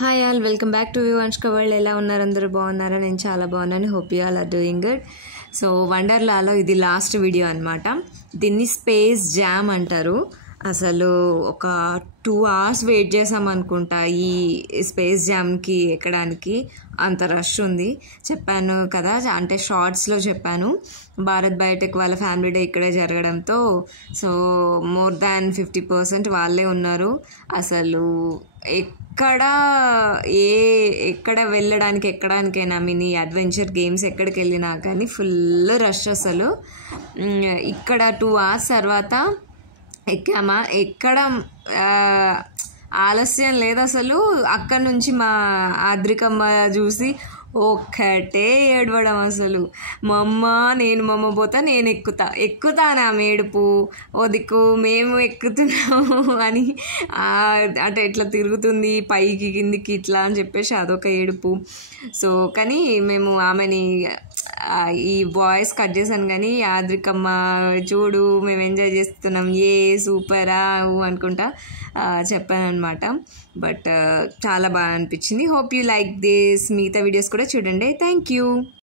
Hi all, welcome back to Vivansh Kaval. ఎలా ఉన్నారు? అందరూ బాగున్నారా? నేను చాలా బాగున్నాను. Hope you all are doing good. So వండర్లాలో ఇది లాస్ట్ వీడియో అనమాట. దీన్ని స్పేస్ జామ్ అంటారు. అసలు ఒక 2 hours వెయిట్ చేసామనుకుంటా ఈ స్పేస్ జామ్కి ఎక్కడానికి. అంత రష్ ఉంది. చెప్పాను కదా, అంటే షార్ట్స్లో చెప్పాను, భారత్ బయోటెక్ వాళ్ళ ఫ్యామిలీ డే ఇక్కడే జరగడంతో సో మోర్ దాన్ 50% వాళ్ళే ఉన్నారు. అసలు ఎక్కడ వెళ్ళడానికి ఎక్కడానికైనా మినీ అడ్వెంచర్ గేమ్స్ ఎక్కడికి వెళ్ళినా కానీ ఫుల్ రష్. అసలు ఇక్కడ 2 hours తర్వాత ఎక్కామా, ఎక్కడం ఆలస్యం లేదు అసలు. అక్కడ నుంచి మా ఆద్రికమ్మ చూసి ఒక్కటే ఏడవడం. అసలు మా అమ్మ పోతా, నేను ఎక్కుతా నా మేడుపు ఓదిక్కు మేము ఎక్కుతున్నాము అని, అంటే ఇట్లా తిరుగుతుంది పైకి కిందికి ఇట్లా అని చెప్పేసి అదొక ఏడుపు. సో కానీ మేము ఆమెని ఈ వాయిస్ కట్ చేశాను కానీ, ఆద్రికమ్మ చూడు మేము ఎంజాయ్ చేస్తున్నాం, సూపరా అనుకుంటా చెప్పాను అనమాట. బట్ చాలా బాగా అనిపించింది. Hope you like this. మిగతా వీడియోస్ కూడా చూడండి. Thank you.